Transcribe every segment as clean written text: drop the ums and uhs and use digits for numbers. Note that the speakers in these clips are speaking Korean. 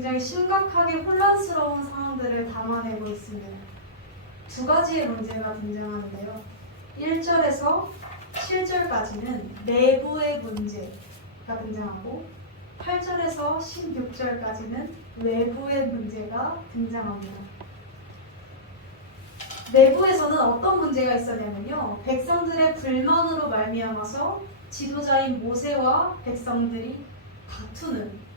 굉장히 심각하게 혼란스러운 상황들을 담아내고 있습니다. 두 가지의 문제가 등장하는데요. 1절에서 7절까지는 내부의 문제가 등장하고 8절에서 16절까지는 외부의 문제가 등장합니다. 내부에서는 어떤 문제가 있었냐면요. 백성들의 불만으로 말미암아서 지도자인 모세와 백성들이 다투는,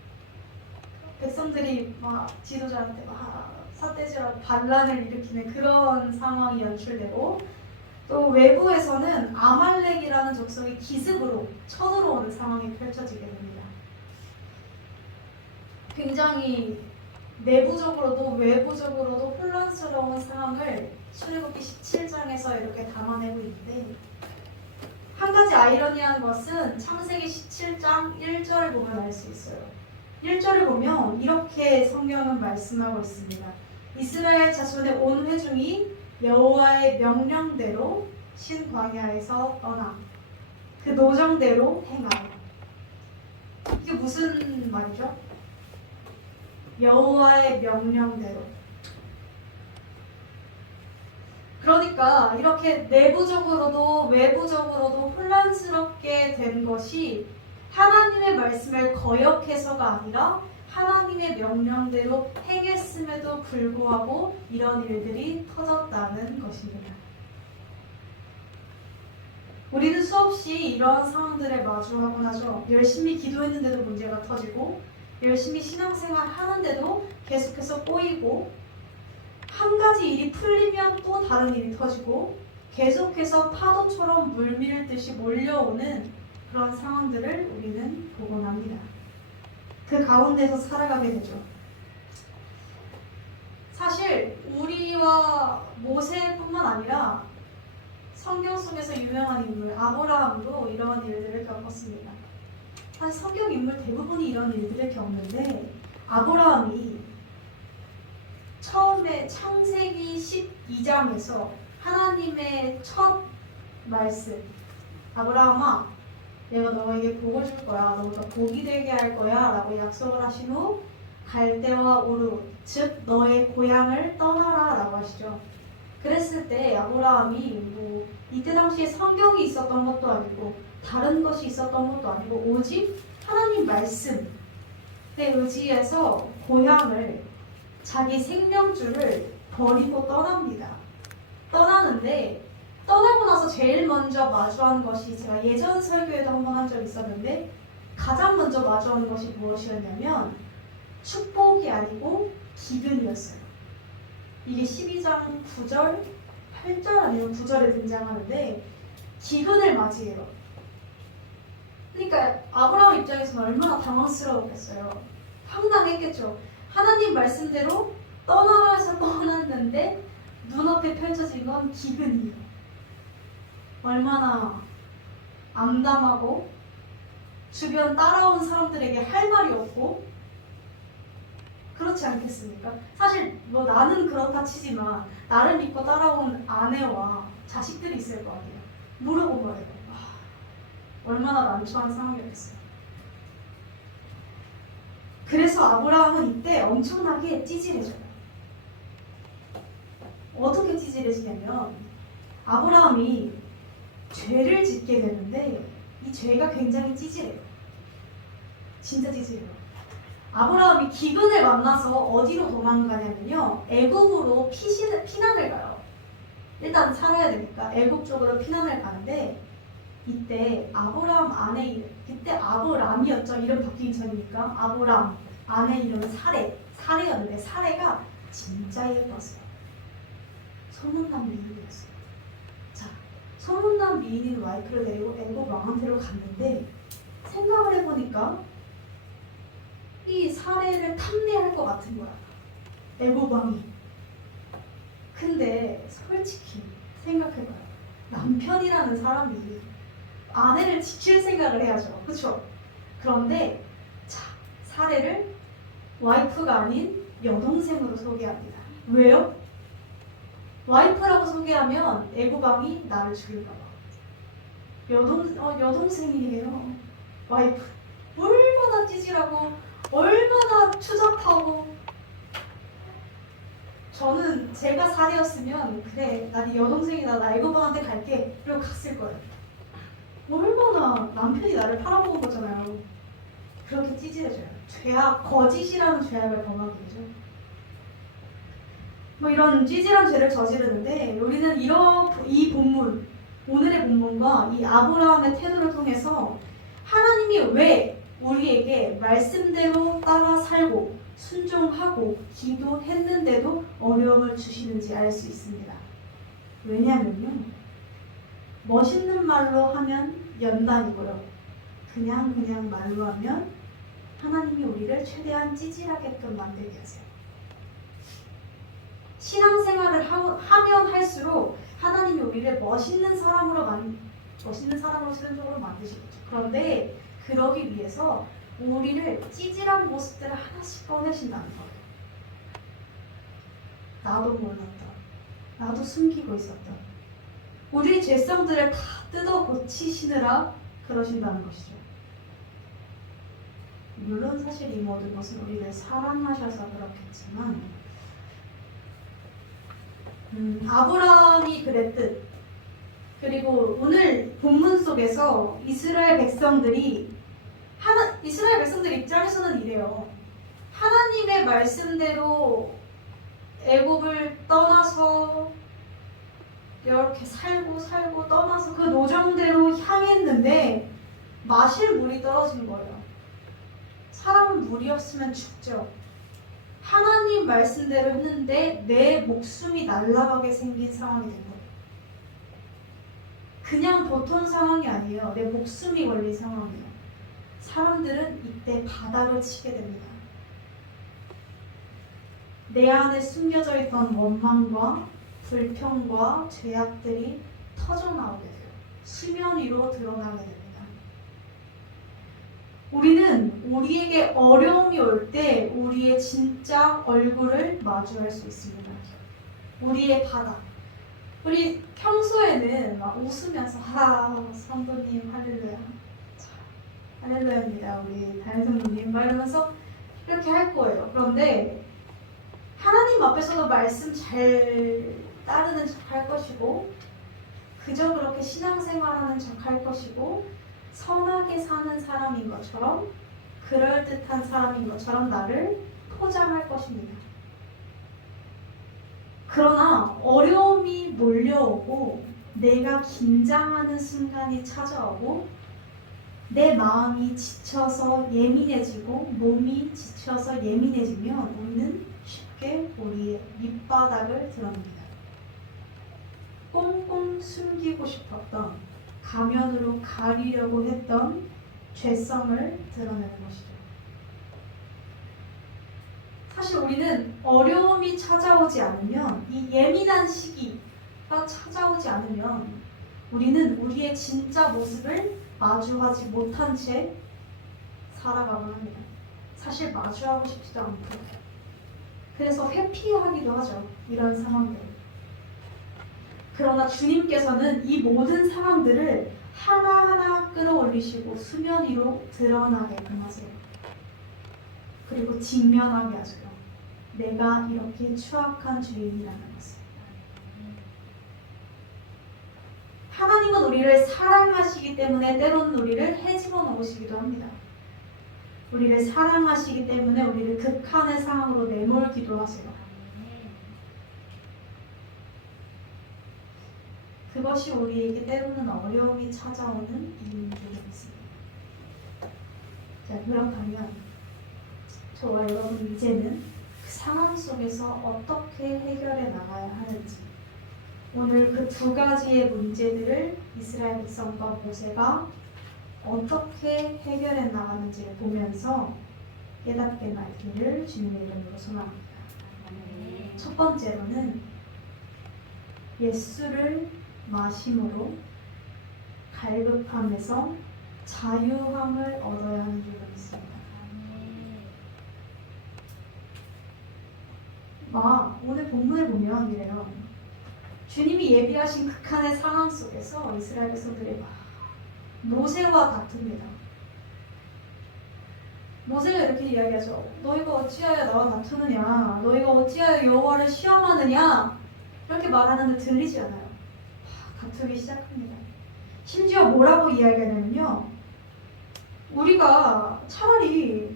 백성들이 막 지도자한테 막 삿대질하고 반란을 일으키는 그런 상황이 연출되고, 또 외부에서는 아말렉이라는 족속이 기습으로 쳐들어오는 상황이 펼쳐지게 됩니다. 굉장히 내부적으로도 외부적으로도 혼란스러운 상황을 출애굽기 17장에서 이렇게 담아내고 있는데, 한 가지 아이러니한 것은 창세기 17장 1절을 보면 알 수 있어요. 1절을 보면 이렇게 성경은 말씀하고 있습니다. 이스라엘 자손의 온 회중이 여호와의 명령대로 신광야에서 떠나 그 노정대로 행하라. 이게 무슨 말이죠? 여호와의 명령대로. 그러니까 이렇게 내부적으로도 외부적으로도 혼란스럽게 된 것이 하나님의 말씀을 거역해서가 아니라 하나님의 명령대로 행했음에도 불구하고 이런 일들이 터졌다는 것입니다. 우리는 수없이 이러한 상황들에 마주하곤 하죠. 열심히 기도했는데도 문제가 터지고, 열심히 신앙생활 하는데도 계속해서 꼬이고, 한 가지 일이 풀리면 또 다른 일이 터지고, 계속해서 파도처럼 물밀듯이 몰려오는 그런 상황들을 우리는 보곤 합니다. 그 가운데서 살아가게 되죠. 사실 우리와 모세뿐만 아니라 성경 속에서 유명한 인물 아브라함도 이러한 일들을 겪었습니다. 사실 성경 인물 대부분이 이런 일들을 겪는데, 아브라함이 처음에 창세기 12장에서 하나님의 첫 말씀, 아브라함아 내가 너에게 복을 줄 거야, 너가 복이 되게 할 거야 라고 약속을 하신 후 갈대와 우르, 즉 너의 고향을 떠나라 라고 하시죠. 그랬을 때 아브라함이 이때 당시에 성경이 있었던 것도 아니고 다른 것이 있었던 것도 아니고 오직 하나님 말씀에 의지해서 고향을, 자기 생명줄을 버리고 떠납니다. 떠나는데 떠나고 나서 제일 먼저 마주한 것이, 제가 예전 설교에도 한번 한 적이 있었는데, 가장 먼저 마주한 것이 무엇이었냐면 축복이 아니고 기근이었어요. 이게 12장 9절, 8절 아니면 9절에 등장하는데 기근을 맞이해요. 그러니까 아브라함 입장에서는 얼마나 당황스러웠겠어요. 황당했겠죠. 하나님 말씀대로 떠나라 해서 떠났는데 눈앞에 펼쳐진 건 기근이에요. 얼마나 암담하고 주변 따라온 사람들에게 할 말이 없고, 그렇지 않겠습니까? 사실 나는 그렇다 치지만 나를 믿고 따라온 아내와 자식들이 있을 거 아니에요. 물어본 거예요. 얼마나 난처한 상황이었겠어요. 그래서 아브라함은 이때 엄청나게 찌질해져요. 어떻게 찌질해지냐면, 아브라함이 죄를 짓게 되는데 이 죄가 굉장히 찌질해요. 진짜 찌질해요. 아브라함이 기근을 만나서 어디로 도망가냐면요, 애굽으로 피난을 가요. 일단 살아야 되니까 애굽 쪽으로 피난을 가는데, 이때 아브라함 아내 이름, 그때 아브람이었죠. 이름 바뀌기 전이니까. 아브람 아내 이름은 사레였는데 사레가 진짜 예뻤어요. 소문난 미인이었어요. 자, 소문난 미인인 와이프를 데리고 애굽 왕한테로 갔는데, 생각을 해보니까 이 사례를 탐내할 것 같은 거야, 애굽 왕이. 근데 솔직히 생각해봐요. 남편이라는 사람이 아내를 지킬 생각을 해야죠. 그렇죠? 그런데 자, 사례를 와이프가 아닌 여동생으로 소개합니다. 왜요? 와이프라고 소개하면 애굽 왕이 나를 죽일까 봐. 여동생이에요. 와이프. 얼마나 찌질하고 얼마나 추잡하고. 저는 제가 사례였으면 그래 나 네 여동생이다 나 애고방한테 갈게 이러고 갔을 거예요. 얼마나 남편이 나를 팔아먹은 거잖아요. 그렇게 찌질해져요. 죄악, 거짓이라는 죄악을 범하게 되죠. 뭐 이런 찌질한 죄를 저지르는데 우리는 이 본문, 오늘의 본문과 이 아브라함의 태도를 통해서 하나님이 왜 우리에게 말씀대로 따라 살고 순종하고 기도했는데도 어려움을 주시는지 알 수 있습니다. 왜냐하면요, 멋있는 말로 하면 연단이고요, 그냥 말로 하면 하나님이 우리를 최대한 찌질하게끔 만들게 하세요. 신앙생활을 하면 할수록 하나님이 우리를 멋있는 사람으로 최종적으로 만드시겠죠. 그런데 그러기 위해서 우리를 찌질한 모습들을 하나씩 꺼내신다는 거예요. 나도 몰랐다. 나도 숨기고 있었다. 우리 죄성들을 다 뜯어 고치시느라 그러신다는 것이죠. 물론 사실 이 모든 것은 우리를 사랑하셔서 그렇겠지만 아브라함이 그랬듯, 그리고 오늘 본문 속에서 이스라엘 백성들 입장에서는 이래요. 하나님의 말씀대로 애굽을 떠나서 이렇게 살고 떠나서 그 노정대로 향했는데 마실 물이 떨어진 거예요. 사람은 물이 없으면 죽죠. 하나님 말씀대로 했는데 내 목숨이 날아가게 생긴 상황이 된 거예요. 그냥 보통 상황이 아니에요. 내 목숨이 걸린 상황이에요. 사람들은 이때 바닥을 치게 됩니다. 내 안에 숨겨져 있던 원망과 불평과 죄악들이 터져나오게 돼요. 수면 위로 드러나게 됩니다. 우리는 우리에게 어려움이 올 때 우리의 진짜 얼굴을 마주할 수 있습니다. 우리의 바닥. 우리 평소에는 막 웃으면서 성도님 할렐루야, 할렐루야입니다, 우리 다현성도님 막 이러면서 이렇게 할 거예요. 그런데 하나님 앞에서도 말씀 잘 따르는 척 할 것이고, 그저 그렇게 신앙생활하는 척 할 것이고, 선하게 사는 사람인 것처럼, 그럴듯한 사람인 것처럼 나를 포장할 것입니다. 그러나 어려움이 몰려오고 내가 긴장하는 순간이 찾아오고 내 마음이 지쳐서 예민해지고 몸이 지쳐서 예민해지면 우리는 쉽게 우리의 밑바닥을 드러냅니다. 꽁꽁 숨기고 싶었던, 가면으로 가리려고 했던 죄성을 드러내는 것이죠. 사실 우리는 어려움이 찾아오지 않으면, 이 예민한 시기가 찾아오지 않으면 우리는 우리의 진짜 모습을 마주하지 못한 채 살아가곤 합니다. 사실 마주하고 싶지도 않고, 그래서 회피하기도 하죠, 이런 상황들. 그러나 주님께서는 이 모든 상황들을 하나하나 끌어올리시고 수면 위로 드러나게끔 하세요. 그리고 직면하게 하세요. 내가 이렇게 추악한 주인이라는 것을. 하나님은 우리를 사랑하시기 때문에 때로는 우리를 헤집어 놓으시기도 합니다. 우리를 사랑하시기 때문에 우리를 극한의 상황으로 내몰기도 하세요. 그것이 우리에게 때로는 어려움이 찾아오는 이유인 줄 믿습니다. 자, 그렇다면 저와 여러분 이제는 그 상황 속에서 어떻게 해결해 나가야 하는지, 오늘 그 두 가지의 문제들을 이스라엘 백성과 모세가 어떻게 해결해 나가는지를 보면서 깨닫게 말기를 주님의 이름으로 소망합니다. 첫 번째로는 예수를 마심으로 갈급함에서 자유함을 얻어야 하는 줄 믿습니다. 오늘 본문을 보면 이래요. 주님이 예비하신 극한의 상황 속에서 이스라엘 백성들이 모세와 다툽니다. 모세가 이렇게 이야기하죠. 너희가 어찌하여 나와 다투느냐? 너희가 어찌하여 여호와를 시험하느냐? 이렇게 말하는데 들리지 않아요. 다투기 시작합니다. 심지어 뭐라고 이야기하냐면요. 우리가 차라리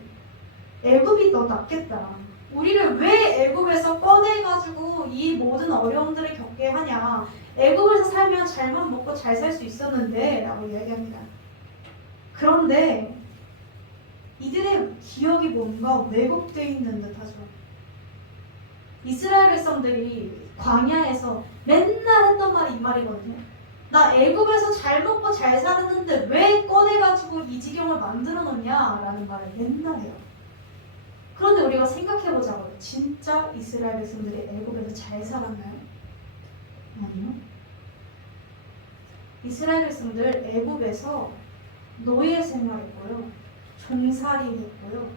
애굽이 더 낫겠다. 우리를 왜 애굽에서 꺼내가지고 이 모든 어려움들을 겪게 하냐. 애굽에서 살면 잘만 먹고 잘 살 수 있었는데 라고 이야기합니다. 그런데 이들의 기억이 뭔가 왜곡되어 있는 듯하죠. 이스라엘 백성들이 광야에서 맨날 했던 말이 이 말이거든요. 나 애굽에서 잘 먹고 잘 살았는데 왜 꺼내가지고 이 지경을 만들어 놓냐 라는 말을 맨날 해요. 그런데 우리가 생각해보자고요. 진짜 이스라엘 백성들이 애굽에서 잘 살았나요? 아니요. 이스라엘 백성들 애굽에서 노예 생활했고요. 종살이했고요.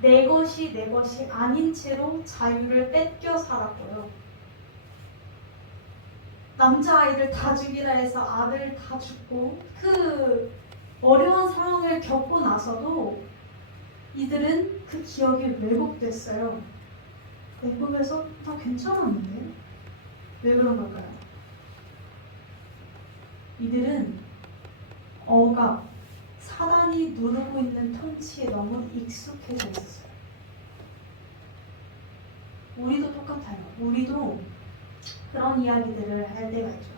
내 것이 아닌 채로 자유를 뺏겨 살았고요. 남자아이들 다 죽이라 해서 아들 다 죽고 그 어려운 상황을 겪고 나서도 이들은 그 기억이 왜곡됐어요. 애굽에서 다 괜찮았는데 왜 그런 걸까요? 이들은 억압, 사단이 누르고 있는 통치에 너무 익숙해져 있었어요. 우리도 똑같아요. 우리도 그런 이야기들을 할 때가 있죠.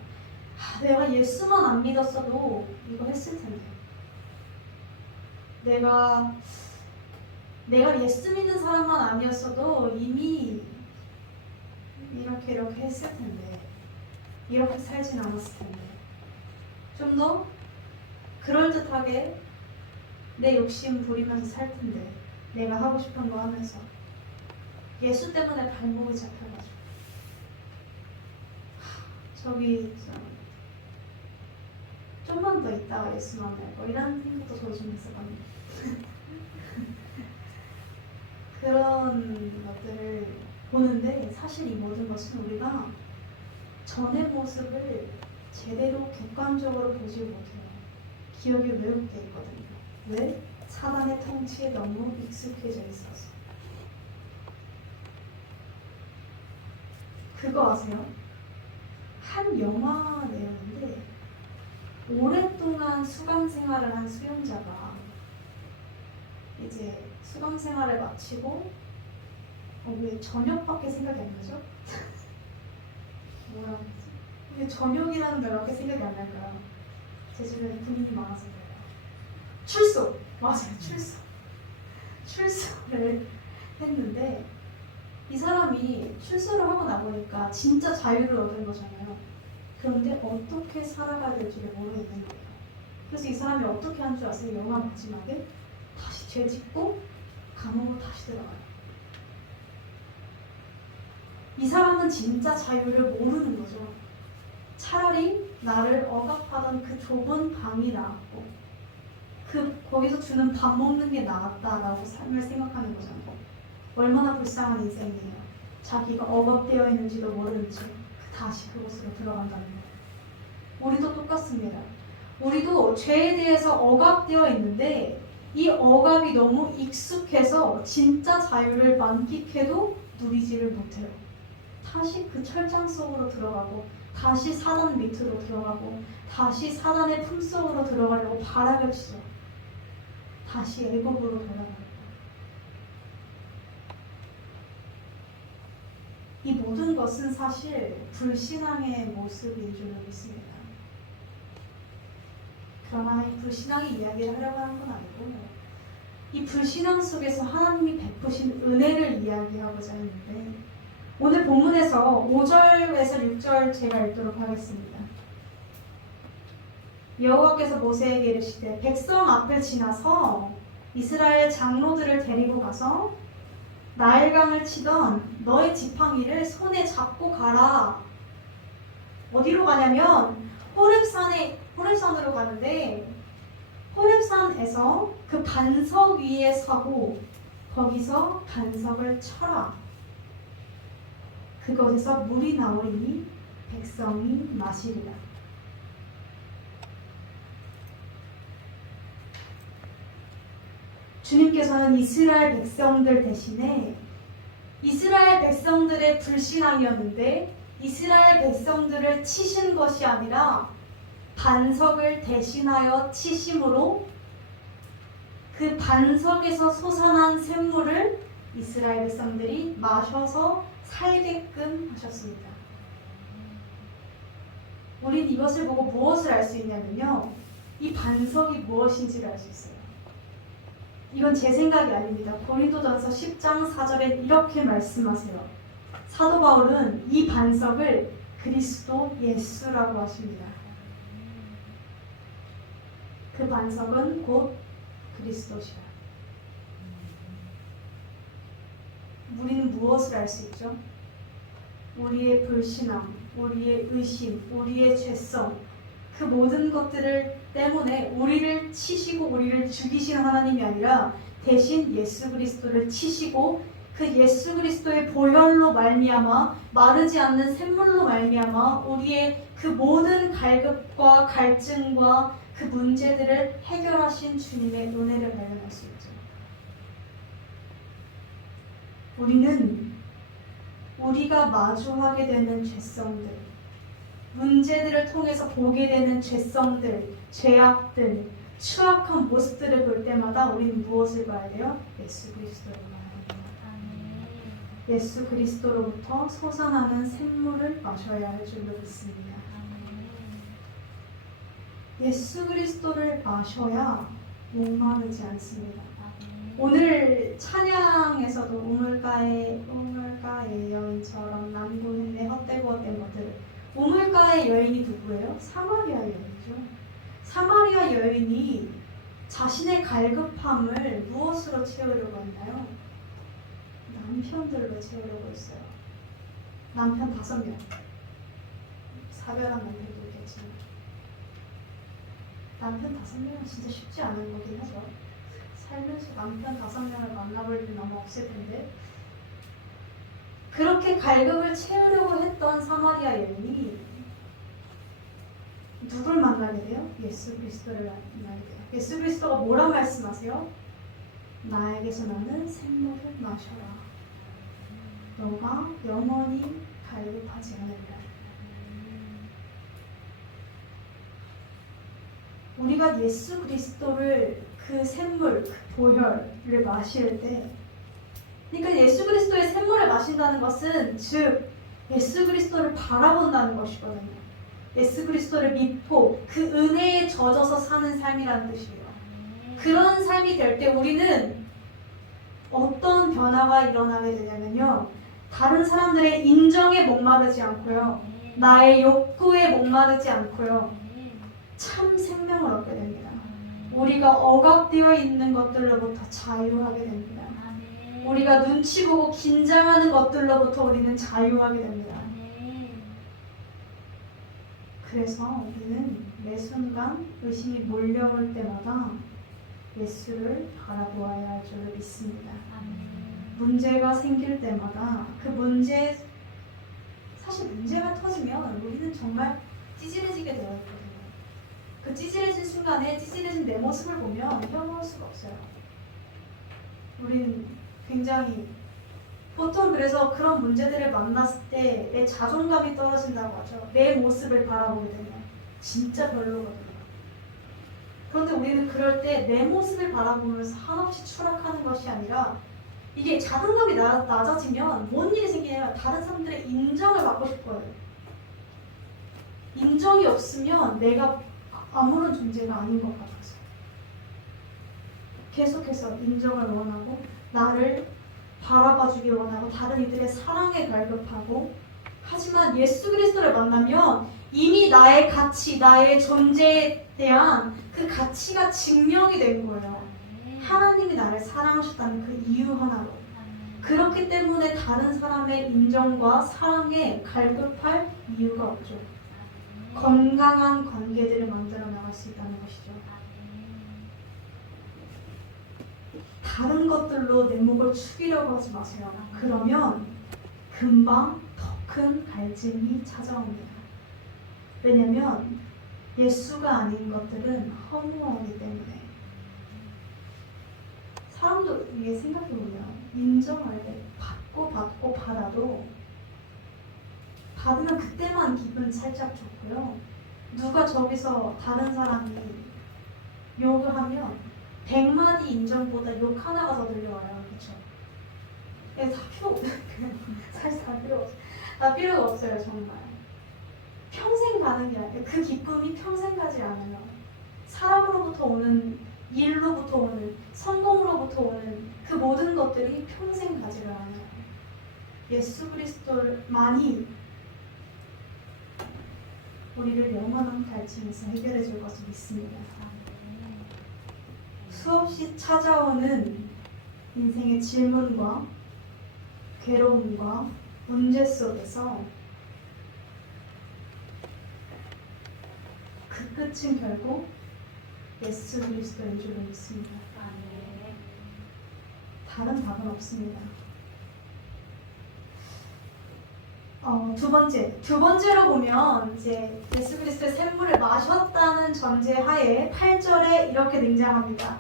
내가 예수만 안 믿었어도 이거 했을 텐데. 내가 예수 믿는 사람만 아니었어도 이미 이렇게 했을 텐데. 이렇게 살진 않았을 텐데. 좀 더 그럴듯하게 내 욕심 부리면서 살 텐데. 내가 하고 싶은 거 하면서. 예수 때문에 발목이 잡혀가지고. 저기 좀만 더 있다가 예수 만날 거 이런 생각도 저 좀 했었거든요. 그런 것들을 보는데 사실 이 모든 것은 우리가 전의 모습을 제대로 객관적으로 보지 못해요. 기억이 왜곡되어 있거든요. 왜? 사단의 통치에 너무 익숙해져 있어서. 그거 아세요? 한 영화 내용인데 오랫동안 수강 생활을 한 수용자가 이제 수강 생활을 마치고 왜 저녁밖에 생각이 안 나죠? 뭐라 그러지? 왜 저녁이라는 말밖에 생각이 안 날까요? 제 주변에 군인이 많아서 그래요. 출소! 맞아요, 출소. 출소를 했는데 이 사람이 출소를 하고 나보니까 진짜 자유를 얻은 거잖아요. 그런데 어떻게 살아가야 될지를 모르겠는 거예요. 그래서 이 사람이 어떻게 한 줄 아세요? 영화 마지막에 다시 죄 짓고 감옥으로 다시 들어가요. 이 사람은 진짜 자유를 모르는 거죠. 차라리 나를 억압하던 그 좁은 방이 나았고 거기서 주는 밥 먹는 게 나았다라고 삶을 생각하는 거잖아요. 얼마나 불쌍한 인생이에요. 자기가 억압되어 있는지도 모르는 채 다시 그곳으로 들어간다는 거예요. 우리도 똑같습니다. 우리도 죄에 대해서 억압되어 있는데 이 억압이 너무 익숙해서 진짜 자유를 만끽해도 누리지를 못해요. 다시 그 철장 속으로 들어가고 다시 사단 밑으로 들어가고 다시 사단의 품속으로 들어가려고 바라겠죠. 다시 애굽으로 돌아가요. 이 모든 것은 사실 불신앙의 모습인 줄 믿습니다. 그러나 이 불신앙의 이야기를 하려고 하는 건 아니고 이 불신앙 속에서 하나님이 베푸신 은혜를 이야기하고자 했는데 오늘 본문에서 5절에서 6절 제가 읽도록 하겠습니다. 여호와께서 모세에게 이르시되 백성 앞을 지나서 이스라엘 장로들을 데리고 가서 나일강을 치던 너의 지팡이를 손에 잡고 가라. 어디로 가냐면 호렙산으로 가는데 호렙산에서 그 반석 위에 서고 거기서 반석을 쳐라. 그곳에서 물이 나오리니 백성이 마시리라. 주님께서는 이스라엘 백성들 대신에 이스라엘 백성들의 불신앙이었는데 이스라엘 백성들을 치신 것이 아니라 반석을 대신하여 치심으로 그 반석에서 솟아난 샘물을 이스라엘 백성들이 마셔서 살게끔 하셨습니다. 우린 이것을 보고 무엇을 알 수 있냐면요, 이 반석이 무엇인지를 알 수 있어요. 이건 제 생각이 아닙니다. 고린도전서 10장 4절에 이렇게 말씀하세요. 사도 바울은 이 반석을 그리스도 예수라고 하십니다. 그 반석은 곧 그리스도시라. 우리는 무엇을 알 수 있죠? 우리의 불신앙, 우리의 의심, 우리의 죄성, 그 모든 것들을 때문에 우리를 치시고 우리를 죽이시는 하나님이 아니라 대신 예수 그리스도를 치시고 그 예수 그리스도의 보혈로 말미암아 마르지 않는 샘물로 말미암아 우리의 그 모든 갈급과 갈증과 그 문제들을 해결하신 주님의 은혜를 발견할 수 있죠. 우리는 우리가 마주하게 되는 죄성들, 문제들을 통해서 보게 되는 죄성들, 죄악들, 추악한 모습들을 볼 때마다 우리는 무엇을 봐야 돼요? 예수 그리스도를 봐야 돼요. 예수 그리스도로부터 솟아나는 샘물을 마셔야 할 줄로 믿습니다. 예수 그리스도를 마셔야 목마르지 않습니다. 오늘 찬양에서도 우물가의 여인처럼 남구했네 헛되고 헛된 것들, 우물가의 여인이 누구예요? 사마리아 여인이죠. 사마리아 여인이 자신의 갈급함을 무엇으로 채우려고 했나요? 남편들로 채우려고 했어요. 남편 5명. 사별한 남편도 있겠지만 남편 5명은 진짜 쉽지 않은 거긴 하죠. 살면서 남편 5명을 만나볼 일 너무 없을 텐데, 그렇게 갈급을 채우려고 했던 사마리아 여인이 누굴 만나게 돼요? 예수 그리스도를 만나게 돼요. 예수 그리스도가 뭐라 말씀하세요? 나에게서 나는 샘물을 마셔라. 너가 영원히 갈급하지 않으리라. 우리가 예수 그리스도를 그 샘물, 그 보혈을 마실 때, 그러니까 예수 그리스도의 샘물을 마신다는 것은 즉 예수 그리스도를 바라본다는 것이거든요. 예수 그리스도를 믿고 그 은혜에 젖어서 사는 삶이라는 뜻이에요. 그런 삶이 될 때 우리는 어떤 변화가 일어나게 되냐면요, 다른 사람들의 인정에 목마르지 않고요, 나의 욕구에 목마르지 않고요, 참 생명을 얻게 됩니다. 우리가 억압되어 있는 것들로부터 자유하게 됩니다. 우리가 눈치 보고 긴장하는 것들로부터 우리는 자유하게 됩니다. 그래서 우리는 매 순간 의심이 몰려올 때마다 예수를 바라보아야 할 줄을 믿습니다. 문제가 생길 때마다 그 문제, 사실 문제가 터지면 우리는 정말 찌질해지게 되어 있거든요. 그 찌질해진 순간에 찌질해진 내 모습을 보면 혀놓을 수가 없어요. 우리는 굉장히 보통 그래서 그런 문제들을 만났을 때 내 자존감이 떨어진다고 하죠. 내 모습을 바라보게 되면 진짜 별로거든요. 그런데 우리는 그럴 때 내 모습을 바라보면서 한없이 추락하는 것이 아니라, 이게 자존감이 낮아지면 뭔 일이 생기냐면 다른 사람들의 인정을 받고 싶어요. 인정이 없으면 내가 아무런 존재가 아닌 것 같아서 계속해서 인정을 원하고 나를 바라봐주길 원하고 다른 이들의 사랑에 갈급하고, 하지만 예수 그리스도를 만나면 이미 나의 가치, 나의 존재에 대한 그 가치가 증명이 된 거예요. 하나님이 나를 사랑하셨다는 그 이유 하나로. 그렇기 때문에 다른 사람의 인정과 사랑에 갈급할 이유가 없죠. 건강한 관계들을 만들어 나갈 수 있다는 것이죠. 다른 것들로 내 목을 축이려고 하지 마세요. 그러면 금방 더 큰 갈증이 찾아옵니다. 왜냐면 예수가 아닌 것들은 허무하기 때문에. 사람도 이게 생각해보면 인정할 때 받고 받아도 받으면 그때만 기분 살짝 좋고요. 누가 저기서 다른 사람이 욕을 하면 100마디 인정보다 욕 하나가 더 들려와요. 그렇죠? 다 필요 없어요. 사실 다 필요가 없어요. 정말. 평생 가는 게 아니에요. 그 기쁨이 평생 가지 않아요. 사람으로부터 오는, 일로부터 오는, 성공으로부터 오는 그 모든 것들이 평생 가지를 않아요. 예수 그리스도만이 우리를 영원한 갈증에서 해결해 줄 것을 믿습니다. 수없이 찾아오는 인생의 질문과 괴로움과 문제 속에서 그 끝은 결국 예수 그리스도인 줄로 믿습니다. 다른 답은 없습니다. 두 번째로 보면 이제 예수 그리스도의 샘물을 마셨다는 전제하에 8절에 이렇게 등장합니다.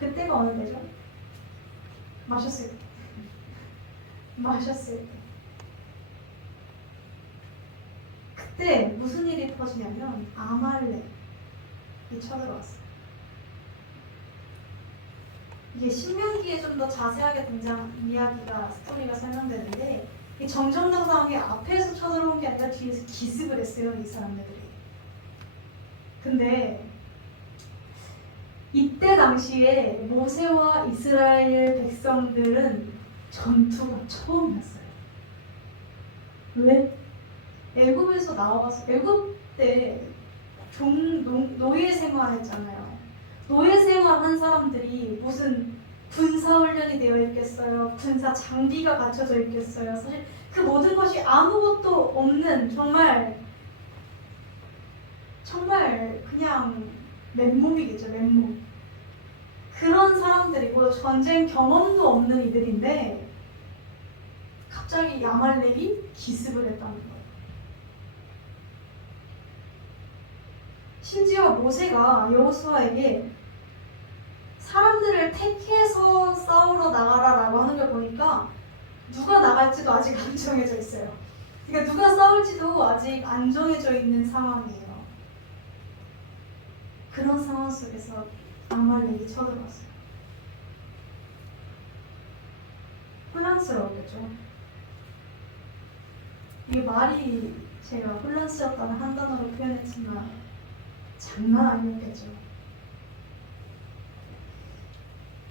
그때가 어느 때죠? 마셨을 때. 그때 무슨 일이 터지냐면 아말렉이 쳐들어왔어요. 이게 신명기에 좀 더 자세하게 스토리가 설명되는데 이 정정당당하게 앞에서 쳐들어온 게 아니라 뒤에서 기습을 했어요, 이 사람들이. 근데 이때 당시에 모세와 이스라엘 백성들은 전투가 처음이었어요. 왜? 애굽에서 나와서 애굽 때 노예 생활했잖아요. 노예 생활한 사람들이 무슨 군사 훈련이 되어 있겠어요? 군사 장비가 갖춰져 있겠어요? 사실 그 모든 것이 아무것도 없는 정말 그냥 맨몸이겠죠, 맨몸. 그런 사람들이고 전쟁 경험도 없는 이들인데 갑자기 아말렉이 기습을 했다는 거예요. 심지어 모세가 여호수아에게 사람들을 택해서 싸우러 나가라라고 하는 걸 보니까 누가 나갈지도 아직 안 정해져 있어요. 그러니까 누가 싸울지도 아직 안 정해져 있는 상황이에요. 그런 상황 속에서 아말렉이 쳐들어왔어요. 혼란스러웠겠죠. 이게 말이 제가 혼란스럽다는 한 단어로 표현했지만 장난 아니었겠죠.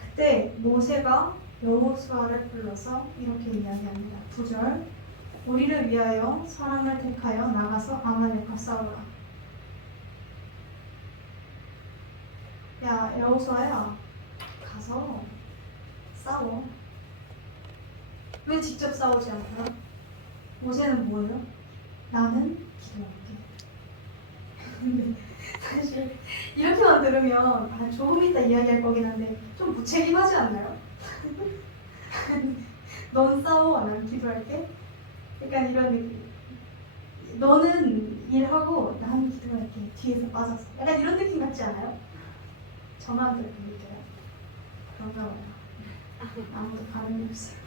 그때 모세가 여호수아를 불러서 이렇게 이야기합니다. 9절 우리를 위하여 사람을 택하여 나가서 아말렉과 싸우라. 야 여호수아야, 가서 싸워. 왜 직접 싸우지 않고요? 모세는 뭐예요? 나는 기도할게. 근데 사실 이렇게만 들으면 조금 이따 이야기할 거긴 한데 좀 무책임하지 않나요? 넌 싸워, 난 기도할게. 약간 이런 느낌. 너는 일하고 난 기도할게. 뒤에서 빠져서. 약간 이런 느낌 같지 않아요? 저만 그렇게 느껴요. 그런가 봐요. 아무도 반응이 없어요.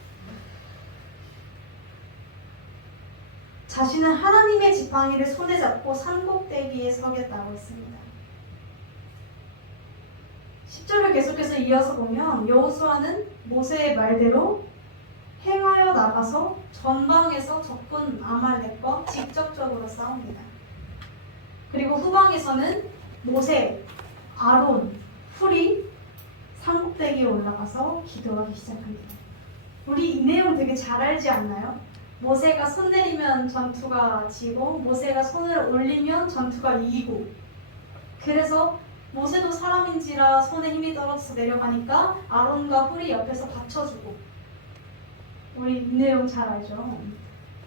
자신은 하나님의 지팡이를 손에 잡고 산꼭대기에 서겠다고 했습니다. 10절을 계속해서 이어서 보면 여호수아는 모세의 말대로 행하여 나가서 전방에서 적군 아말렉과 직접적으로 싸웁니다. 그리고 후방에서는 모세, 아론, 훌이 산꼭대기에 올라가서 기도하기 시작합니다. 우리 이 내용 되게 잘 알지 않나요? 모세가 손 내리면 전투가 지고 모세가 손을 올리면 전투가 이기고, 그래서 모세도 사람인지라 손에 힘이 떨어져서 내려가니까 아론과 훌이 옆에서 받쳐주고. 우리 이 내용 잘 알죠?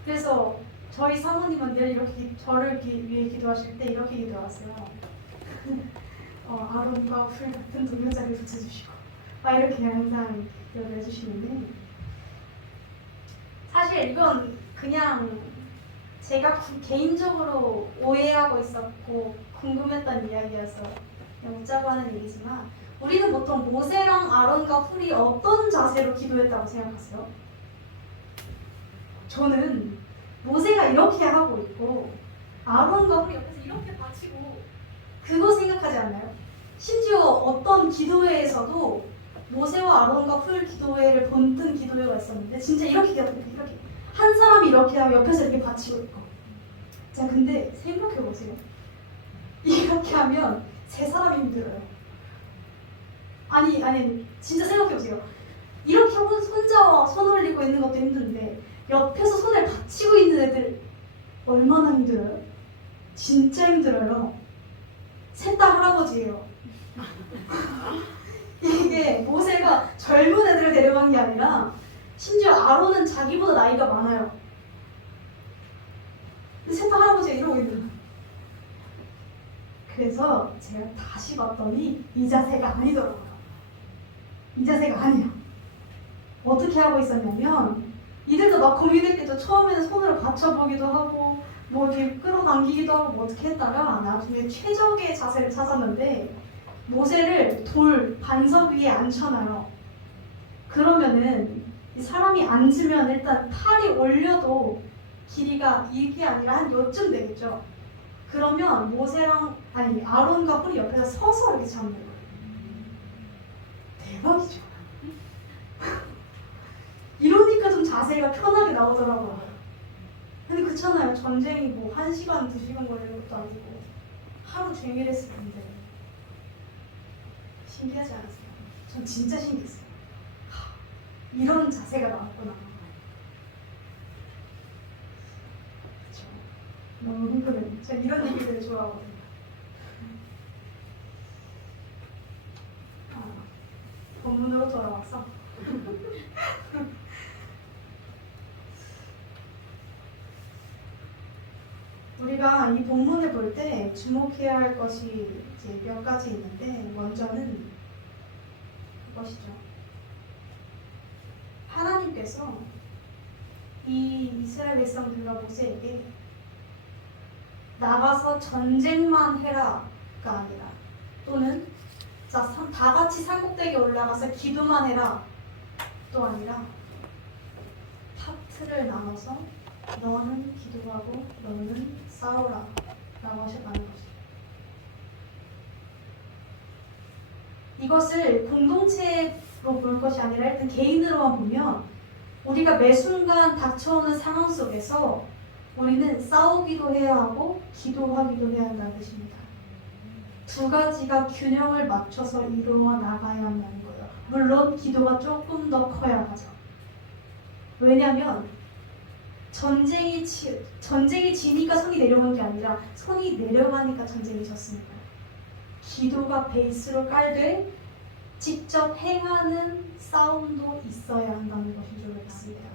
그래서 저희 사모님은 늘 이렇게 저를 위해 기도하실 때 이렇게 기도하세요. 아론과 훌 같은 동료자를 붙여주시고 막 이렇게 항상 기도를 해주시는데, 사실 이건 그냥 제가 개인적으로 오해하고 있었고 궁금했던 이야기여서 웃자고 하는 얘기지만 우리는 보통 모세랑 아론과 훌이 어떤 자세로 기도했다고 생각하세요? 저는 모세가 이렇게 하고 있고 아론과 훌이 옆에서 이렇게 받치고 그거 생각하지 않나요? 심지어 어떤 기도회에서도 모세와 아론과 훌 기도회를 본뜬 기도회가 있었는데 진짜 이렇게 한 사람이 이렇게 하고 옆에서 이렇게 받치고 있고. 자, 근데 생각해보세요. 이렇게 하면 세 사람이 힘들어요. 아니 진짜 생각해보세요. 이렇게 혼자 손 올리고 있는 것도 힘든데 옆에서 손을 받치고 있는 애들 얼마나 힘들어요? 진짜 힘들어요. 셋 다 할아버지예요. 이게 모세가 젊은 애들을 데려간 게 아니라 심지어 아론은 자기보다 나이가 많아요. 근데 셋 다 할아버지가 이러고 있는 거예요. 그래서 제가 다시 봤더니 이 자세가 아니더라고요. 이 자세가 아니야. 어떻게 하고 있었냐면 이들도 막 고민했겠죠. 처음에는 손으로 받쳐보기도 하고 뭐 이렇게 끌어당기기도 하고 뭐 어떻게 했다가 나중에 최적의 자세를 찾았는데 모세를 돌 반석 위에 앉혀놔요. 그러면은 이 사람이 앉으면 일단 팔이 올려도 길이가 이게 아니라 한 요쯤 되겠죠. 그러면 아론과 훌이 옆에서 서서 이렇게 잡는 거예요. 대박이죠. 이러니까 좀 자세가 편하게 나오더라고요. 근데 그렇잖아요. 전쟁이 뭐 1시간, 2시간 걸리는 것도 아니고 하루 종일 했을 텐데 신기하지 않았어요? 전 진짜 신기했어요. 이런 자세가 나왔구나. 그렇죠. 너무 흥분해요. 제가 이런 얘기들을 좋아하거든요. 본문으로 돌아와서 우리가 이 본문을 볼 때 주목해야 할 것이 이제 몇 가지 있는데 먼저는 그것이죠. 하나님께서 이 이스라엘 백성들과 모세에게 나가서 전쟁만 해라가 아니라 또는 다 같이 산꼭대기에 올라가서 기도만 해라 또 아니라 파트를 나눠서 너는 기도하고 너는 싸우라 라고 하셨다는 것이죠. 이것을 공동체로 볼 것이 아니라 일단 개인으로만 보면 우리가 매 순간 닥쳐오는 상황 속에서 우리는 싸우기도 해야 하고 기도하기도 해야 한다는 뜻입니다. 두 가지가 균형을 맞춰서 이루어 나가야 한다는 거예요. 물론 기도가 조금 더 커야 하죠. 왜냐하면 전쟁이 지니까 손이 내려간 게 아니라 손이 내려가니까 전쟁이 졌습니다. 기도가 베이스로 깔되 직접 행하는 싸움도 있어야 한다는 것이 좀 있습니다.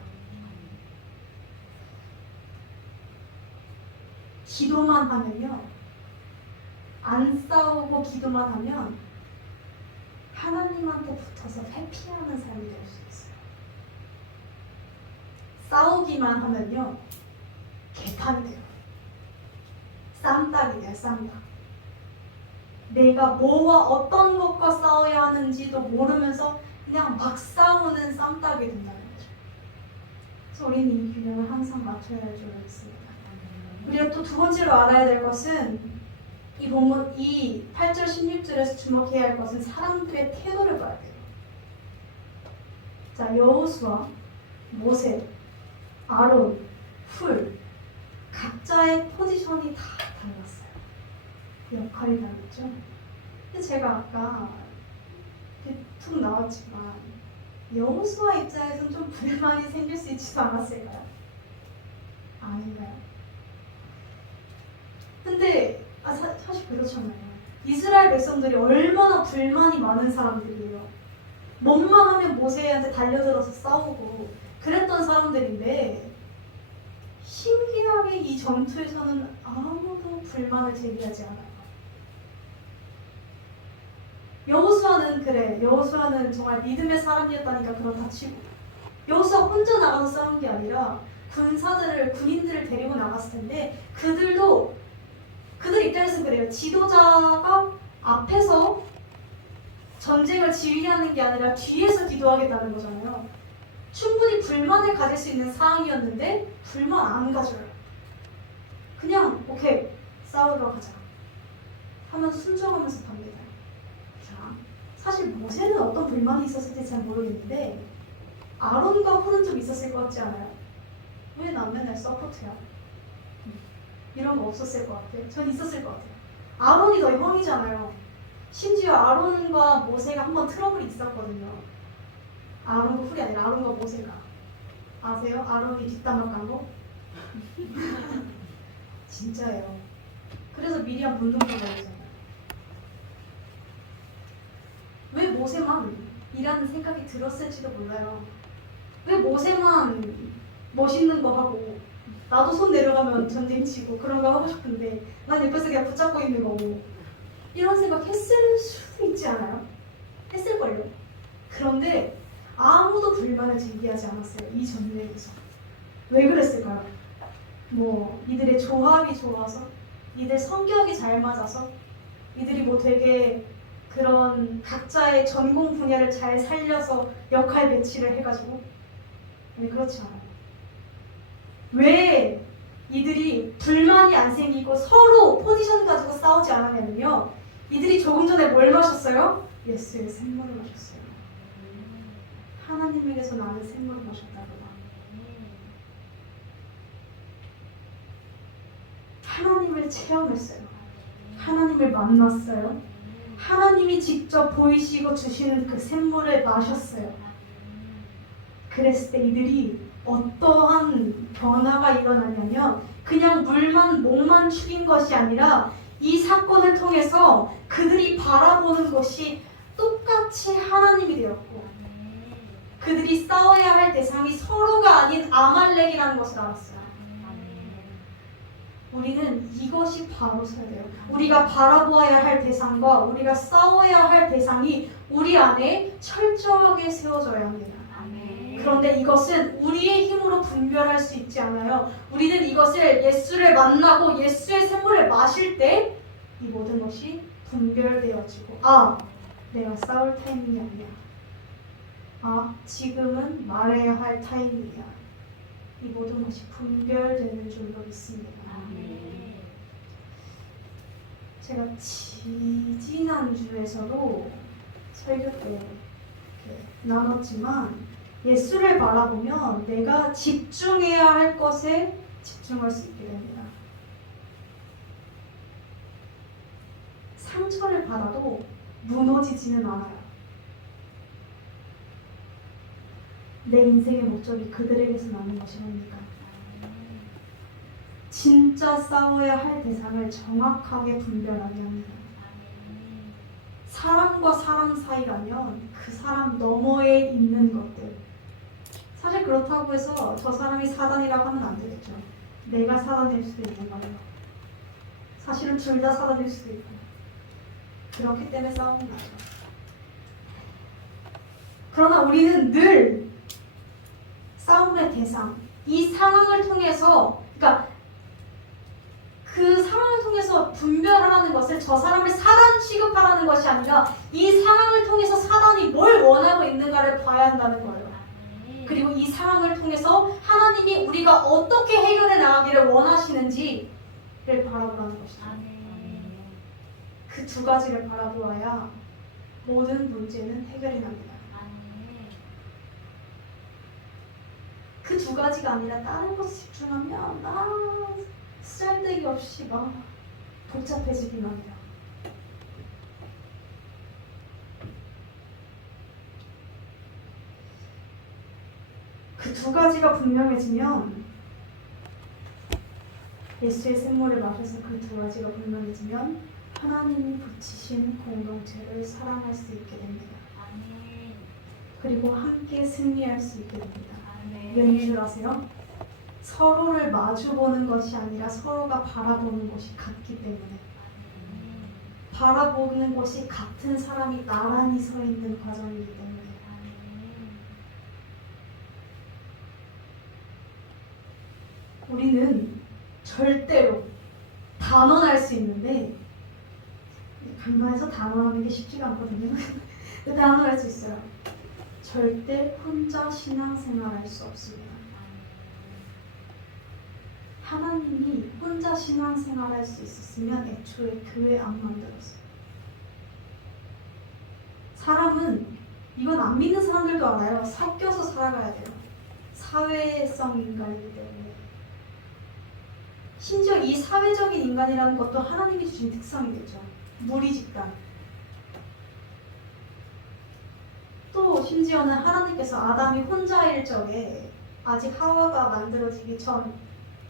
기도만 하면요, 안 싸우고 기도만 하면 하나님한테 붙어서 회피하는 삶이 될 수 있어요. 싸우기만 하면요, 개판이 돼요. 쌈닭이 돼요, 쌈닭. 내가 뭐와 어떤 것과 싸워야 하는지도 모르면서 그냥 막 싸우는 쌈닭이 된다는 거죠. 그래서 우리는 이 균형을 항상 맞춰야 할 줄 믿습니다. 우리가 또 두 번째로 알아야 될 것은 이 본문, 이 8절 16절에서 주목해야 할 것은 사람들의 태도를 봐야 돼요. 자, 여호수아, 모세, 아론, 훌 각자의 포지션이 다 달랐어요. 역할이 달랐죠. 근데 제가 아까 툭 나왔지만 여호수아 입장에서는 좀 불만이 생길 수 있지도 않았을까요? 아닌가요? 근데 사실 그렇잖아요. 이스라엘 백성들이 얼마나 불만이 많은 사람들이에요. 뭐만 하면 모세한테 달려들어서 싸우고 그랬던 사람들인데 신기하게 이 전투에서는 아무도 불만을 제기하지 않아요. 여호수아는 정말 믿음의 사람이었다니까 그렇다 치고 여호수아 혼자 나가서 싸운 게 아니라 군인들을 데리고 나갔을 텐데 그들 입장에서 그래요. 지도자가 앞에서 전쟁을 지휘하는 게 아니라 뒤에서 기도하겠다는 거잖아요. 충분히 불만을 가질 수 있는 상황이었는데 불만 안 가져요. 그냥 오케이 싸우러 가자 하면서 순종하면서 갑니다. 자, 사실 모세는 어떤 불만이 있었을지 잘 모르겠는데 아론과 홀은 좀 있었을 것 같지 않아요? 왜 난 맨날 서포트야? 이런 거 없었을 것 같아요. 전 있었을 것 같아요. 아론이 더 형이잖아요. 심지어 아론과 모세가 한번 트러블이 있었거든요. 아론과 훌이 아니라 아론과 모세가. 아세요? 아론이 뒷담화 깐 거? 진짜예요. 그래서 미리암 문둥병 걸리잖아요. 왜 모세만 이라는 생각이 들었을지도 몰라요. 왜 모세만 멋있는 거 하고 나도 손 내려가면 전쟁 치고 그런 거 하고 싶은데 난 옆에서 그냥 붙잡고 있는 거고 이런 생각 했을 수도 있지 않아요? 했을걸요. 그런데 아무도 불만을 제기하지 않았어요. 이 전쟁에서. 왜 그랬을까요? 뭐 이들의 조합이 좋아서? 이들 성격이 잘 맞아서? 이들이 뭐 되게 그런 각자의 전공 분야를 잘 살려서 역할 배치를 해가지고? 아니 그렇지 않아요. 왜 이들이 불만이 안 생기고 서로 포지션 가지고 싸우지 않았냐면요. 이들이 조금 전에 뭘 마셨어요? 예수의 샘물을 마셨어요. 하나님에게서 나는 샘물을 마셨다고. 하나님을 체험했어요. 하나님을 만났어요. 하나님이 직접 보이시고 주시는 그 샘물을 마셨어요. 그랬을 때 이들이 어떠한 변화가 일어나냐면 그냥 물만 목만 축인 것이 아니라 이 사건을 통해서 그들이 바라보는 것이 똑같이 하나님이 되었고 그들이 싸워야 할 대상이 서로가 아닌 아말렉이라는 것을 알았어요. 우리는 이것이 바로 서야 돼요. 우리가 바라보아야 할 대상과 우리가 싸워야 할 대상이 우리 안에 철저하게 세워져야 합니다. 그런데 이것은 우리의 힘으로 분별할 수 있지 않아요. 우리는 이것을 예수를 만나고 예수의 샘물을 마실 때 이 모든 것이 분별되어지고 내가 싸울 타이밍이 아니야. 지금은 말해야 할 타이밍이야. 이 모든 것이 분별되는 줄로 믿습니다. 제가 지지난주에서도 설교 때 나눴지만 예수를 바라보면 내가 집중해야 할 것에 집중할 수 있게 됩니다. 상처를 받아도 무너지지는 않아요. 내 인생의 목적이 그들에게서 나는 것이 뭡니까? 진짜 싸워야 할 대상을 정확하게 분별하게 합니다. 사람과 사람 사이라면 그 사람 너머에 있는 것들. 사실 그렇다고 해서 저 사람이 사단이라고 하면 안 되겠죠. 내가 사단일 수도 있는 거예요. 사실은 둘 다 사단일 수도 있고. 그렇기 때문에 싸움이 나죠. 그러나 우리는 늘 싸움의 대상, 이 상황을 통해서, 그러니까 그 상황을 통해서 분별하라는 것을 저 사람을 사단 취급하라는 것이 아니라 이 상황을 통해서 사단이 뭘 원하고 있는가를 봐야 한다는 거예요. 그리고 이 상황을 통해서 하나님이 우리가 어떻게 해결해 나가기를 원하시는지를 바라보라는 것이죠. 그 두 가지를 바라보아야 모든 문제는 해결이 납니다. 그 두 가지가 아니라 다른 것에 집중하면 쓸데기 없이 막 복잡해지기만 해요. 그 두 가지가 분명해지면 예수의 샘물을 마셔서 그 두 가지가 분명해지면 하나님이 붙이신 공동체를 사랑할 수 있게 됩니다. 그리고 함께 승리할 수 있게 됩니다. 왜인 줄 아세요? 서로를 마주보는 것이 아니라 서로가 바라보는 것이 같기 때문에 바라보는 것이 같은 사람이 나란히 서 있는 과정이기 때문에 우리는 절대로 단언할 수 있는데 간만에서 단어하는 게 쉽지가 않거든요. 근데 단어할 수 있어요. 절대 혼자 신앙생활할 수 없습니다. 하나님이 혼자 신앙생활할 수 있었으면 애초에 교회 안 만들었어요. 사람은 이건 안 믿는 사람들도 알아요. 섞여서 살아가야 돼요. 사회성 인간이기 때문에. 심지어 이 사회적인 인간이라는 것도 하나님이 주신 특성이겠죠. 무리 집단. 또 심지어는 하나님께서 아담이 혼자일 적에 아직 하와가 만들어지기 전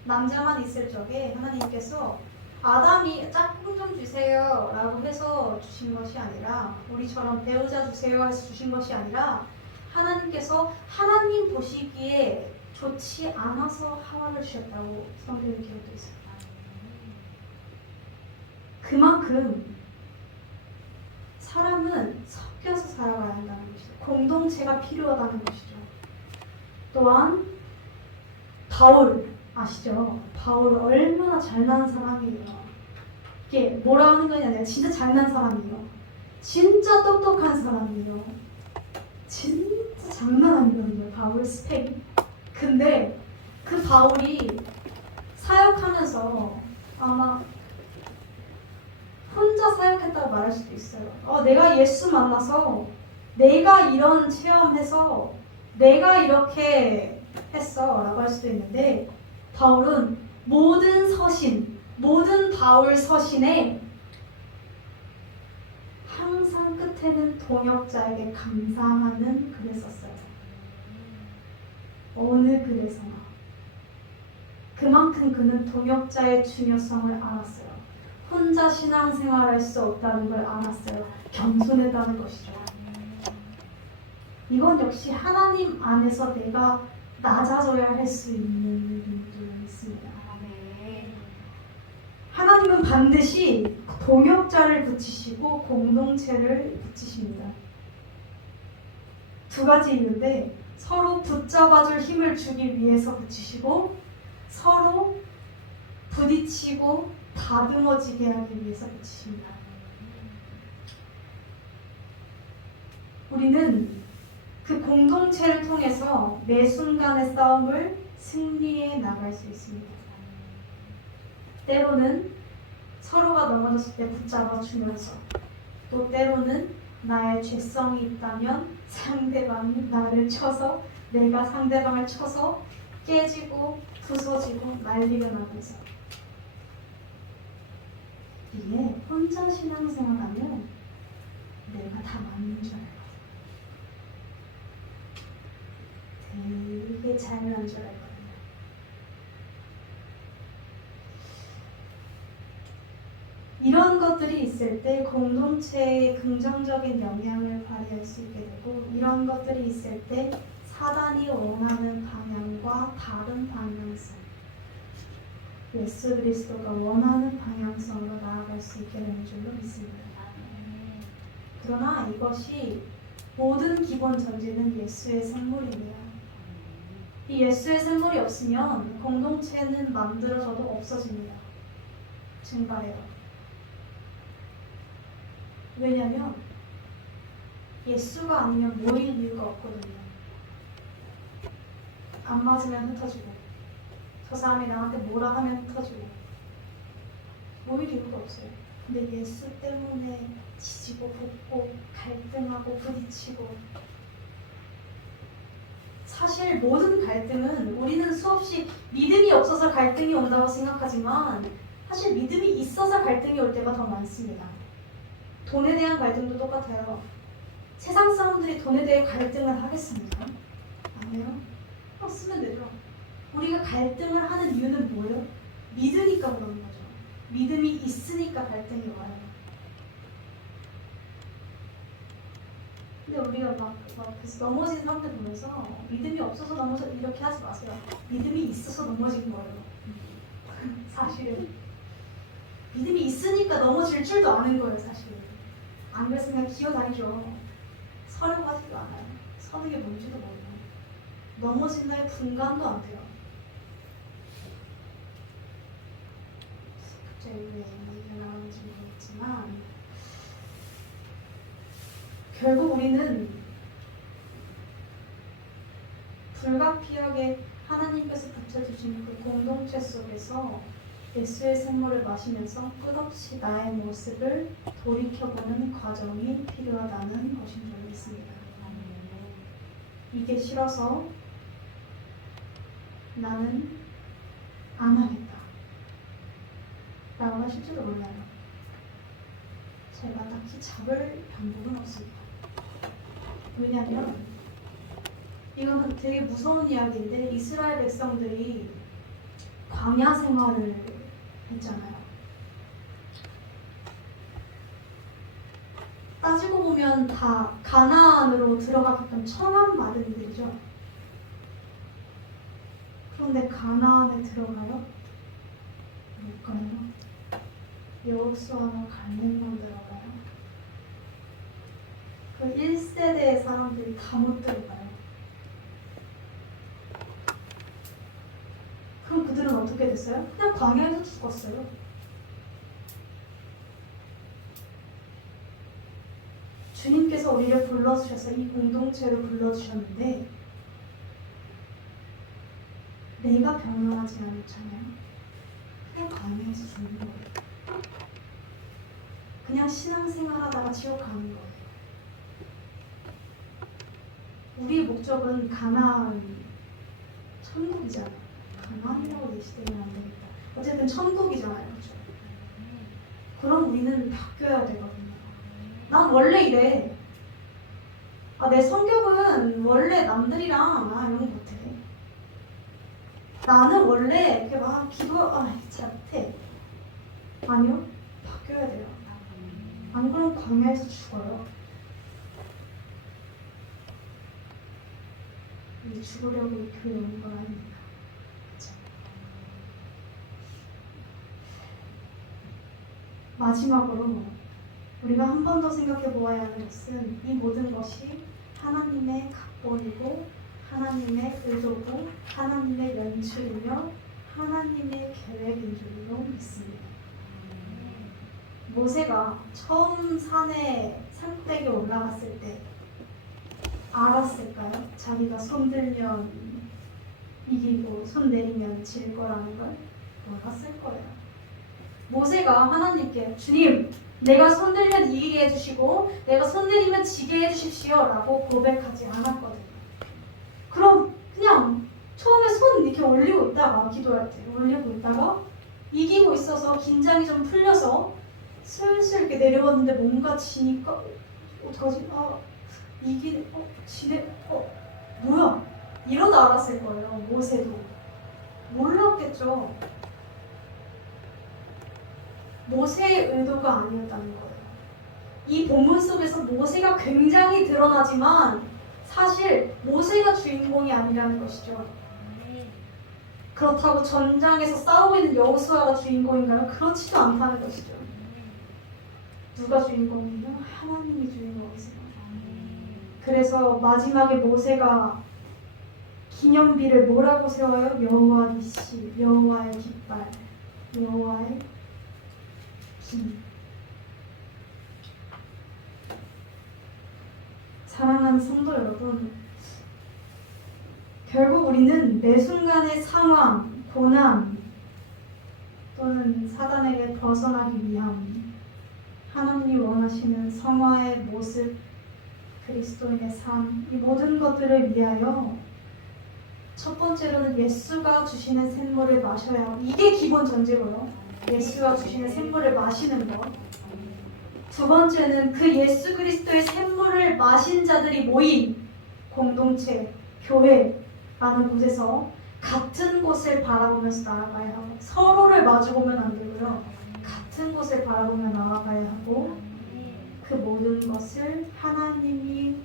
남자만 있을 적에 하나님께서 아담이 짝꿍 좀 주세요 라고 해서 주신 것이 아니라 우리처럼 배우자 주세요 해서 주신 것이 아니라 하나님께서 하나님 보시기에 좋지 않아서 하와를 주셨다고 성경에 기록되어 있어요. 그만큼 사람은 섞여서 살아가야 한다는 것이죠. 공동체가 필요하다는 것이죠. 또한 바울 아시죠? 바울 얼마나 잘난 사람이에요. 이게 뭐라 하는 게 아니라 진짜 잘난 사람이에요. 진짜 똑똑한 사람이에요. 진짜 장난 아니거든요. 바울 스펙. 근데 그 바울이 사역하면서 아마 혼자 사역했다고 말할 수도 있어요. 내가 예수 만나서 내가 이런 체험해서 내가 이렇게 했어 라고 할 수도 있는데 바울은 모든 서신, 모든 바울 서신에 항상 끝에는 동역자에게 감사하는 글을 썼어요. 어느 글에서나. 그만큼 그는 동역자의 중요성을 알았어요. 혼자 신앙생활할 수 없다는 걸 알았어요. 겸손했다는 것이죠. 이건 역시 하나님 안에서 내가 낮아져야 할 수 있는 부분도 있습니다. 하나님은 반드시 동역자를 붙이시고 공동체를 붙이십니다. 두 가지 이유인데 서로 붙잡아줄 힘을 주기 위해서 붙이시고 서로 부딪히고 다듬어지게 하기 위해서 붙이십니다. 우리는 그 공동체를 통해서 매 순간의 싸움을 승리해 나갈 수 있습니다. 때로는 서로가 넘어졌을 때 붙잡아주면서 또 때로는 나의 죄성이 있다면 상대방이 나를 쳐서 내가 상대방을 쳐서 깨지고 부서지고 난리가 나면서 이게 혼자 신앙생활하면 내가 다 맞는 줄 알고 되게 잘난 줄 알거든요. 이런 것들이 있을 때 공동체에 긍정적인 영향을 발휘할 수 있게 되고 이런 것들이 있을 때 사단이 원하는 방향과 다른 방향성 예수 그리스도가 원하는 방향성으로 나아갈 수 있게 되는 줄로 믿습니다. 그러나 이것이 모든 기본 전제는 예수의 생물이에요. 이 예수의 생물이 없으면 공동체는 만들어져도 없어집니다. 증발해요. 왜냐하면 예수가 아니면 모일 이유가 없거든요. 안 맞으면 흩어지고 저 사람이 나한테 뭐라 하면 흩어지고 모일 이유가 없어요. 근데 예수 때문에 지지고 볶고 갈등하고 부딪히고 사실 모든 갈등은 우리는 수없이 믿음이 없어서 갈등이 온다고 생각하지만 사실 믿음이 있어서 갈등이 올 때가 더 많습니다. 돈에 대한 갈등도 똑같아요. 세상 사람들이 돈에 대해 갈등을 하겠습니까? 아니요. 없으면 되죠. 우리가 갈등을 하는 이유는 뭐예요? 믿으니까 그러는 거죠. 믿음이 있으니까 갈등이 와요. 근데 우리가 막 그래서 넘어진 사람들 보면서 믿음이 없어서 넘어져 이렇게 하지 마세요. 믿음이 있어서 넘어진 거예요. 사실은 믿음이 있으니까 넘어질 줄도 아는 거예요. 사실 안 그랬으면 기어다니죠. 서려고 하지도 않아요. 서는 게 뭔지도 모르고 넘어진 날 분간도 안 돼요. 갑자기 왜 얘기가 나오는지 모르겠지만 결국 우리는 불가피하게 하나님께서 붙여주신 그 공동체 속에서 예수의 생물을 마시면서 끝없이 나의 모습을 돌이켜보는 과정이 필요하다는 것인 줄 믿습니다. 이게 싫어서 나는 안 하겠다 라고 하실지도 몰라요. 제가 딱히 잡을 방법은 없습니다. 왜냐하면 이건 되게 무서운 이야기인데 이스라엘 백성들이 광야 생활을 했잖아요. 따지고 보면 다 가나안으로 들어가게끔 청함받은 이들이죠. 그런데 가나안에 들어가요? 못 가요. 여호수아나 갈렙만 들어가요. 그 1세대의 사람들이 다 못 들어가요. 그럼 그들은 어떻게 됐어요? 그냥 광야에서 죽었어요. 주님께서 우리를 불러주셔서 이 공동체로 불러주셨는데 내가 변화하지 않았잖아요. 그냥 광야에서 죽는 거예요. 그냥 신앙생활 하다가 지옥 가는 거예요. 우리의 목적은 가나안, 천국이잖아요. 가나안이라고 예시되면 안 되겠다. 어쨌든 천국이잖아요. 그렇죠? 그럼 우리는 바뀌어야 되거든요. 난 원래 이래. 내 성격은 원래 남들이랑 이런 거 못해. 나는 원래 이렇게 막 잘 못해. 아니요. 바뀌어야 돼요. 안 그러면 광야에서 죽어요. 죽으려고 이 교회 온 건 아닙니다. 그렇죠? 마지막으로 우리가 한 번 더 생각해 보아야 하는 것은 이 모든 것이 하나님의 각본이고 하나님의 의도고 하나님의 연출이며 하나님의 계획인 줄로 믿습니다. 모세가 처음 산꼭대기에 올라갔을 때 알았을까요? 자기가 손 들면 이기고 손 내리면 질 거라는 걸 몰랐을 거예요. 모세가 하나님께 주님, 내가 손 들면 이기게 해주시고 내가 손 내리면 지게 해주십시오 라고 고백하지 않았거든요. 그럼 그냥 처음에 손 이렇게 올리고 있다가 기도할 때 올리고 있다가 이기고 있어서 긴장이 좀 풀려서 슬슬 이렇게 내려왔는데 뭔가 지니까 어떡하지? 지네? 뭐야? 이러다 알았을 거예요. 모세도 몰랐겠죠. 모세의 의도가 아니었다는 거예요. 이 본문 속에서 모세가 굉장히 드러나지만 사실 모세가 주인공이 아니라는 것이죠. 그렇다고 전장에서 싸우고 있는 여호수아가 주인공인가요? 그렇지도 않다는 것이죠. 누가 주인공이에요? 하나님이 주인공이세요. 그래서 마지막에 모세가 기념비를 뭐라고 세워요? 여호와 니시, 여호와의 깃발, 여호와의 기. 사랑하는 성도 여러분, 결국 우리는 매 순간의 상황, 고난 또는 사단에게 벗어나기 위함, 하나님이 원하시는 성화의 모습, 그리스도인의 삶, 이 모든 것들을 위하여 첫 번째로는 예수가 주시는 샘물을 마셔야 하고, 이게 기본 전제고요. 예수가 주시는 샘물을 마시는 것. 두 번째는 그 예수 그리스도의 샘물을 마신 자들이 모인 공동체, 교회라는 곳에서 같은 곳을 바라보면서 나아가야 하고, 서로를 마주보면 안 되고요. 같은 곳을 바라보며 나아가야 하고, 그 모든 것을 하나님이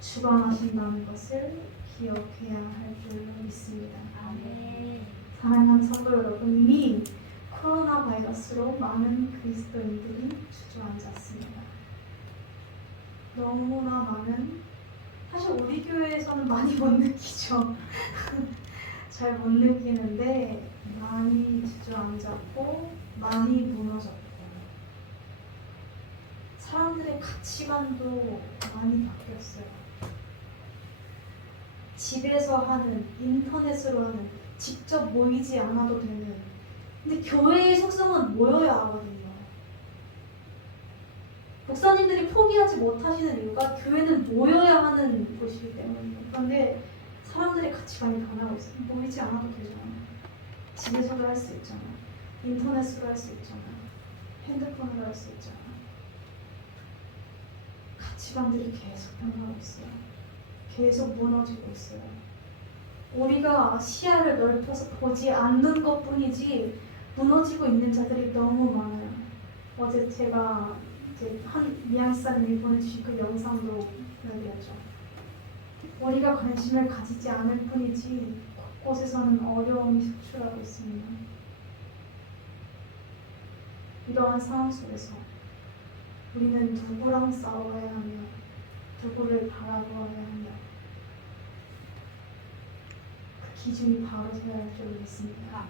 주관하신다는 것을 기억해야 할 줄로 믿습니다. 사랑하는 성도 여러분, 이미 코로나 바이러스로 많은 그리스도인들이 주저앉았습니다. 너무나 많은, 사실 우리 교회에서는 많이 못 느끼죠. 잘 못 느끼는데 많이 주저앉았고 많이 무너졌고, 사람들의 가치관도 많이 바뀌었어요. 집에서 하는, 인터넷으로 하는, 직접 모이지 않아도 되는. 근데 교회의 속성은 모여야 하거든요. 목사님들이 포기하지 못하시는 이유가 교회는 모여야 하는 곳이기 때문이에요. 그런데 사람들의 가치관이 변하고 있어요. 모이지 않아도 되잖아요. 집에서도 할 수 있잖아요. 인터넷으로 할 수 있잖아요. 핸드폰으로 할 수 있잖아요. 가치관들이 계속 변하고 있어요. 계속 무너지고 있어요. 우리가 시야를 넓혀서 보지 않는 것뿐이지 무너지고 있는 자들이 너무 많아요. 어제 제가 한 미양사님이 보내주신 그 영상도 여기였죠. 우리가 관심을 가지지 않을 뿐이지 곳곳에서는 어려움이 속출하고 있습니다. 이러한 상황 속에서 우리는 누구랑 싸워야 하며 누구를 바라보아야 하며 그 기준이 바로 되어야 할 줄 믿습니다.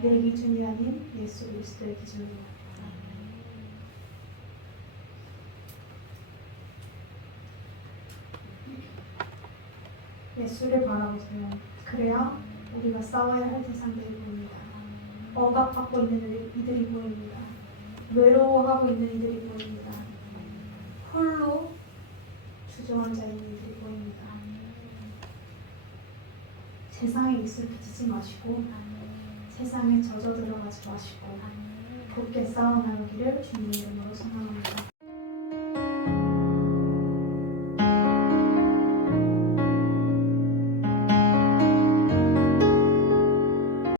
내 기준이 아닌 예수 그리스도의 기준입니다. 예수를 바라보세요. 그래야 우리가 싸워야 할 대상들이 보입니다. 억압받고 있는 이들이 보입니다. 외로워하고 있는 이들이 보입니다. 홀로 주저앉아 있는 이들이 보입니다. 세상에 입술 비치지 마시고 세상에 젖어 들어가지 마시고 굳게 싸워 나가기를 주님 이름으로 선언합니다.